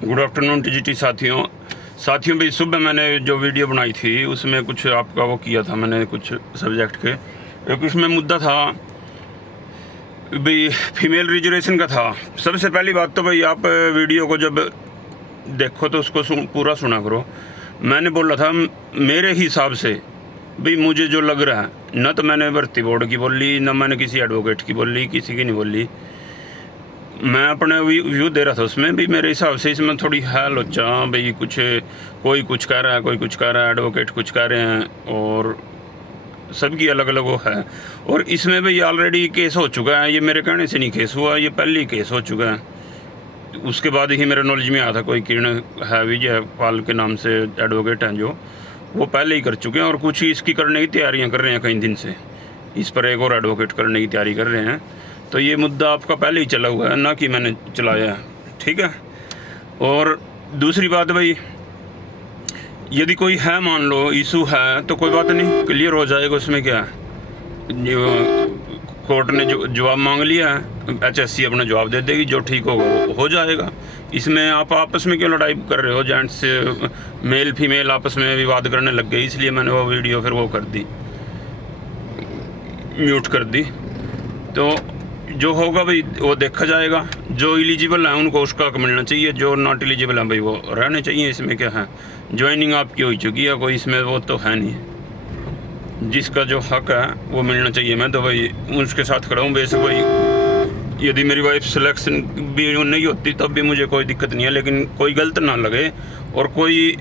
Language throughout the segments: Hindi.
गुड आफ्टरनून टीजीटी साथियों भाई सुबह मैंने जो वीडियो बनाई थी उसमें कुछ आपका वो किया था मैंने कुछ सब्जेक्ट के एक उसमें मुद्दा था भाई फीमेल रिजर्वेशन का था। सबसे पहली बात तो भाई आप वीडियो को जब देखो तो उसको पूरा सुना करो। मैंने बोला था मेरे हिसाब से भाई मुझे जो लग रहा है, न तो मैंने भर्ती बोर्ड की बोली, न मैंने किसी एडवोकेट की बोली, किसी की नहीं बोली, मैं अपने व्यू दे रहा था उसमें भी। मेरे हिसाब से इसमें थोड़ी है लोचा भाई, कुछ कोई कुछ कह रहा है, कोई कुछ कह रहा है, एडवोकेट कुछ कह रहे हैं और सबकी अलग अलग वो है। और इसमें भाई ऑलरेडी केस हो चुका है, ये मेरे कहने से नहीं केस हुआ, ये पहले ही केस हो चुका है। उसके बाद ही मेरे नॉलेज में आया था कोई किरण है विजय पाल के नाम से एडवोकेट हैं जो वो पहले ही कर चुके हैं और कुछ इसकी करने की तैयारियाँ कर रहे हैं कई दिन से। इस पर एक और एडवोकेट करने की तैयारी कर रहे हैं। तो ये मुद्दा आपका पहले ही चला हुआ है, ना कि मैंने चलाया है, ठीक है। और दूसरी बात भाई, यदि कोई है मान लो इशू है तो कोई बात नहीं, क्लियर हो जाएगा। उसमें क्या है, कोर्ट ने जो जवाब मांग लिया है, HSC अपना जवाब दे देगी, जो ठीक होगा वो हो जाएगा। इसमें आप आपस में क्यों लड़ाई कर रहे हो? जेंट्स मेल फीमेल आपस में विवाद करने लग गए, इसलिए मैंने वो वीडियो फिर वो कर दी, म्यूट कर दी। तो जो होगा भाई वो देखा जाएगा। जो एलिजिबल है उनको उसका हक मिलना चाहिए, जो नॉट एलिजिबल है भाई वो रहने चाहिए। इसमें क्या है, ज्वाइनिंग आपकी हो चुकी है, कोई इसमें वो तो है नहीं। जिसका जो हक है वो मिलना चाहिए। मैं तो भाई उसके साथ खड़ा हूँ बेशक भाई। यदि मेरी वाइफ सिलेक्शन भी नहीं होती तब भी मुझे कोई दिक्कत नहीं है, लेकिन कोई गलत ना लगे और कोई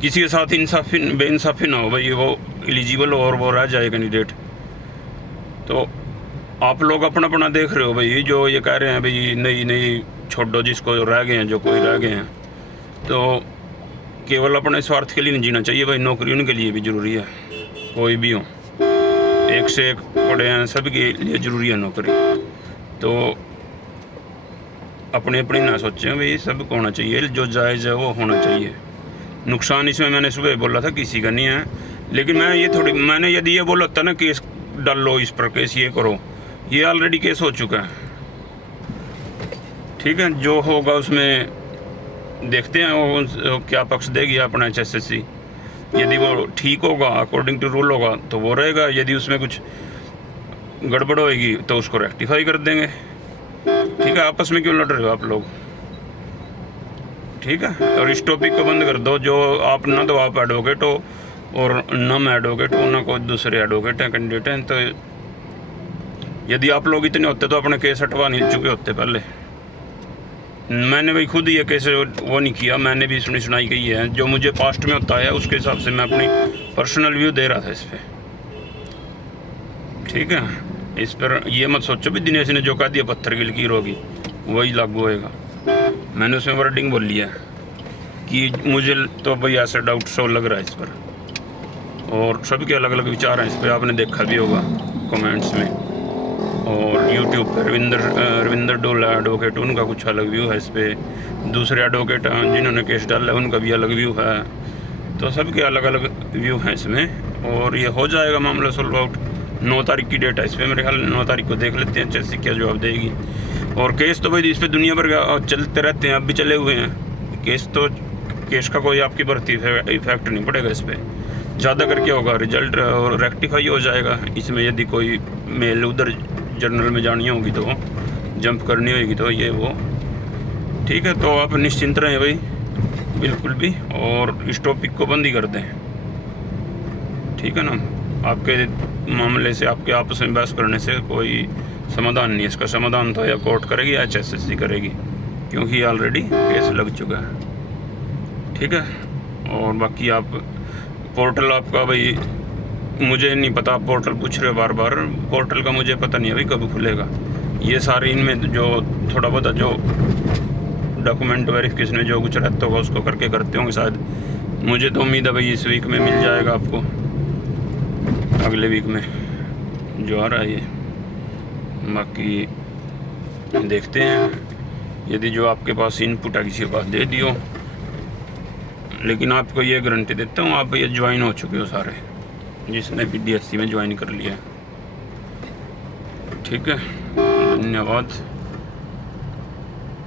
किसी के साथ इंसाफी बेइंसाफी ना हो भाई, वो एलिजिबल हो और वो रह जाए कैंडिडेट। तो आप लोग अपना अपना देख रहे हो भाई। जो ये कह रहे हैं भाई नहीं नहीं छोड़ो जिसको रह गए हैं, जो कोई रह गए हैं, तो केवल अपने स्वार्थ के लिए नहीं जीना चाहिए भाई। नौकरी उनके लिए भी ज़रूरी है, कोई भी हो, एक से एक पढ़े हैं, सबके लिए ज़रूरी है नौकरी। तो अपने अपनी ना सोचें भाई, सबको होना चाहिए, जो जायज़ है वो होना चाहिए। नुकसान इसमें मैंने सुबह बोला था किसी का नहीं है, लेकिन मैंने यदि ये बोला था ना केस डाल लो इस पर, केस ये करो, ये ऑलरेडी केस हो चुका है, ठीक है। जो होगा उसमें देखते हैं वो क्या पक्ष देगी अपना HSC। यदि वो ठीक होगा, अकॉर्डिंग टू रूल होगा तो वो रहेगा, यदि उसमें कुछ गड़बड़ होएगी तो उसको रेक्टिफाई कर देंगे, ठीक है। आपस में क्यों लड़ रहे हो आप लोग, ठीक है। और इस टॉपिक को बंद कर दो। जो आप ना तो आप एडवोकेट हो और ना मैं एडवोकेट हूँ, ना कोई दूसरे एडवोकेट हैं, कैंडिडेट हैं। तो यदि आप लोग इतने होते तो अपने केस हटवा नहीं चुके होते पहले। मैंने भाई खुद ये केस वो नहीं किया, मैंने भी सुनाई की है। जो मुझे पास्ट में होता है उसके हिसाब से मैं अपनी पर्सनल व्यू दे रहा था इस पर, ठीक है। इस पर ये मत सोचो भी दिनेश ने जो कह दिया पत्थर की लकीर होगी वही लागू होएगा। मैंने उसमें वर्डिंग बोल लिया कि मुझे तो भाई ऐसा डाउट सो लग रहा है इस पर, और सबके अलग अलग विचार हैं इस पर, आपने देखा भी होगा कमेंट्स में। और यूट्यूब पर रविंदर डोला एडवोकेट, उनका कुछ अलग व्यू है इस पर। दूसरे एडवोकेट जिन्होंने केस डाला है उनका भी अलग व्यू है। तो सबके अलग अलग व्यू हैं इसमें, और ये हो जाएगा मामला सोल्व आउट। 9 तारीख की डेट है इस पर, मेरे ख्याल 9 तारीख को देख लेते हैं HSC क्या जवाब देगी। और केस तो भाई इस पर दुनिया भर चलते रहते हैं, अब भी चले हुए हैं केस। तो केस का कोई आपकी भर्ती इफेक्ट नहीं पड़ेगा इस पर। ज़्यादा करके होगा रिजल्ट और रेक्टिफाई हो जाएगा इसमें। यदि कोई मेल उधर जनरल में जानी होगी तो जंप करनी होगी तो ये वो, ठीक है। तो आप निश्चिंत रहें भाई बिल्कुल भी, और इस टॉपिक को बंद ही कर दें, ठीक है ना। आपके मामले से, आपके आपस में बहस करने से कोई समाधान नहीं है। इसका समाधान तो या कोर्ट करेगी या HSC करेगी, क्योंकि ऑलरेडी केस लग चुका है, ठीक है। और बाकी आप पोर्टल आपका भाई मुझे नहीं पता, आप पोर्टल पूछ रहे हो बार बार, पोर्टल का मुझे पता नहीं है भाई कब खुलेगा। ये सारे इनमें जो थोड़ा बहुत जो डॉक्यूमेंट वेरिफिकेशन जो कुछ रहता होगा उसको करके करते होंगे शायद। मुझे तो उम्मीद है भाई इस वीक में मिल जाएगा आपको, अगले वीक में जो आ रहा है ये। बाकी देखते हैं, यदि जो आपके पास इनपुट है किसी के पास दे दियो, लेकिन आपको ये गारंटी देता हूँ आप भैया ज्वाइन हो चुके हो सारे, जिसने भी DSC में ज्वाइन कर लिया, ठीक है। धन्यवाद।